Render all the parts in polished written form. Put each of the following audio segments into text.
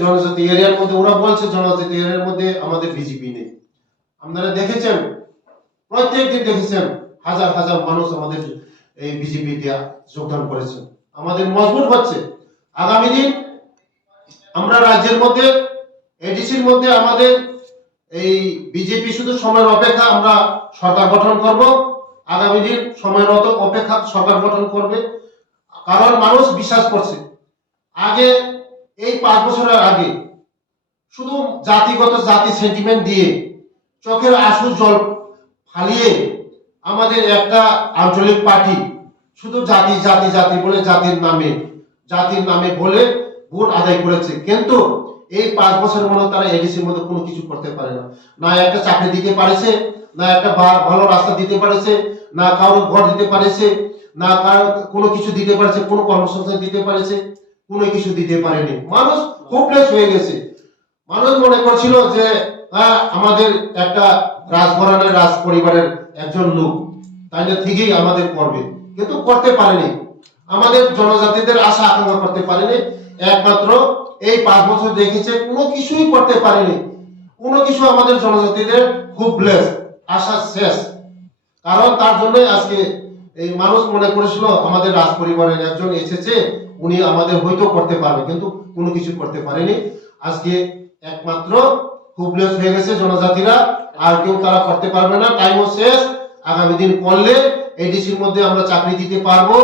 জনজাতি এরিয়ার মধ্যে, ওরা বলছে জনজাতি এরিয়ার মধ্যে আমাদের বিজেপি নেই। আপনারা দেখেছেন, প্রত্যেক দিন দেখেছেন হাজার হাজার মানুষ আমাদের এই বিজেপিতে যোগদান করেছেন। আমাদের মজবুত হচ্ছে। আগামী দিন আমরা রাজ্যের মধ্যে এডিসির মধ্যে আমাদের এই বিজেপি শুধু সময়ের অপেক্ষা, আমরা সরকার গঠন করব। আগামী দিন সময়ের অপেক্ষা সরকার গঠন করবে, কারণ মানুষ বিশ্বাস করছে। আগে এই 5 বছরের আগে শুধু জাতি সেন্টিমেন্ট দিয়ে চোখের আঁসু জল ফালিয়ে আমাদের একটা আঞ্চলিক পার্টি শুধু জাতি জাতি জাতি বলে জাতির নামে বলে ভোট আদায় করেছে। কিন্তু এই 5 বছরের মধ্যে তারা এডিসির মধ্যে কোনো কিছু করতে পারে না। না একটা চাকরি দিতে পারেছে, না একটা ভালো রাস্তা দিতে পারেছে, না কারো ঘর দিতে পারেছে, না কারো কোনো কিছু দিতে পারেছে, কোনো কর্মসংস্থান দিতে পারেছে, কোনো কিছু দিতে পারেনি। মানুষ হোপলেস হয়ে গেছে। মানুষ মনে করছিল যে আমাদের একটা রাজঘরানার রাজ পরিবারের একজন লোক, তাই না, ঠিকই আমাদের করবে, কিন্তু করতে পারেনি। আমাদের জনজাতিদের আশা আকাঙ্ক্ষা করতে পারেনি। একমাত্র এই 5 বছর দেখেছে কোনো কিছুই করতে পারেনি। কোনো কিছু আমাদের জনজাতিদের খুব ব্লেস, আশা শেষ। কারণ তার জন্য আজকে এই মানুষ মনে করেছিল আমাদের রাজ পরিবারের একজন এসেছে, উনি আমাদের হয়তো করতে পারবে, কিন্তু কোনো কিছু করতে পারেনি। আজকে একমাত্র হুবলেস হয়ে গেছে জনজাতিরা, আর কেউ তারা করতে পারবে না। টাইমও শেষ। আগামী দিন করলে এডিসির মধ্যে আমরা চাকরি দিতে পারবো,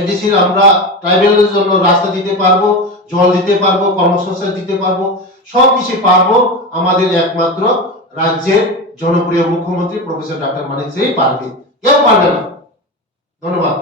এডিসির আমরা ট্রাইবেলের জন্য রাস্তা দিতে পারবো, জল দিতে পারবো, কর্মসংস্থান দিতে পারবো, সবকিছু পারবো। আমাদের একমাত্র রাজ্যের জনপ্রিয় মুখ্যমন্ত্রী প্রফেসর ডক্টর মানিক সেই পারবে, কেউ পারবে না। ধন্যবাদ।